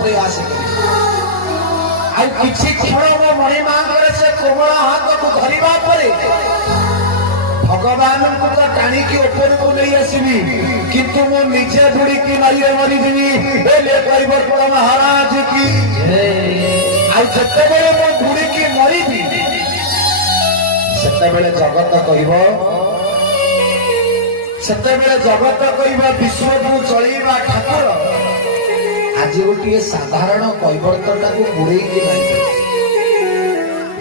प्रयास किसी क्षण मो मणिमा से कोमल हाथ को धरवा पर भगवान को तो टाणी की ऊपर को नहीं आसबी किंतु मो निजे बुड़ी की मारिए मरीजी परिवर्तन महाराज की आते मो बुड़ी की मरीबी से जगत कह जगत कह विश्व को चलवा ठाकुर आज गोटे साधारण कैवर्तन को बुड़े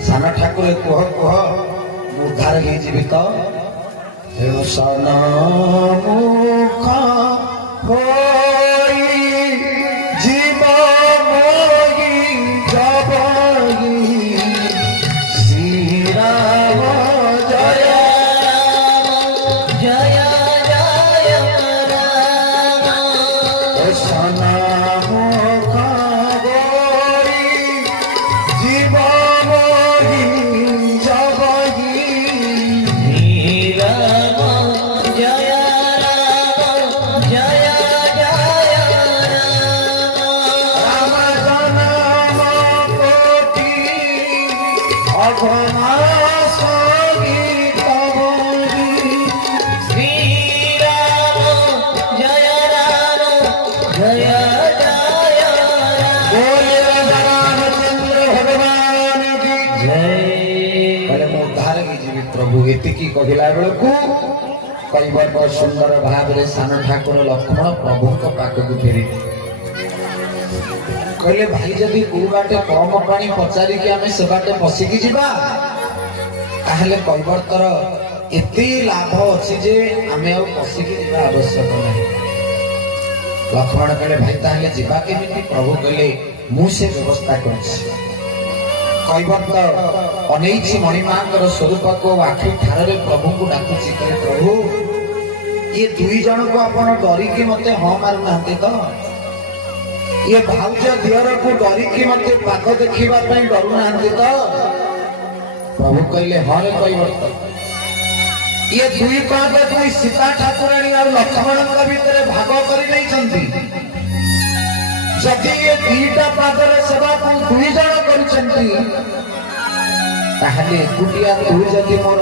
सान ठाकुर कह कह उद्धार हो तो सन मुख जीव मोही जबही श्री राम जय जय जय राम सन मुख जीव मोही जबही प्रभु एति कहला बेलू कैवर्त सुंदर भाव में सान ठाकुर लक्ष्मण प्रभु पाखक फेरी कहले भाई जदि कौ बाटे कम पानी पचारिकी आम से बाटे पशिकी जावा कैवर्तर एत लाभ अच्छी जे आम पशिकी जा आवश्यक नहीं लक्ष्मण कहले भाई ताहले जीवा केमिति प्रभु कहले मुझे व्यवस्था करछि कैवर्त अनेई मणिमा स्वरूप को आखि ठारे प्रभु को डाकुची कहे प्रभु ये दुई जन को आप डरिकी मत हाँ मारूना तो ये भाउज दियर को डरिकी मत पाख देखा डरुना तो प्रभु कहले हाँ रे कैवर्त ये दुई पाद दुई सीता ठाकुराणी और लक्ष्मण भितर भाग कर जदि ये दुईटा पादर सेवा को दुई जन कर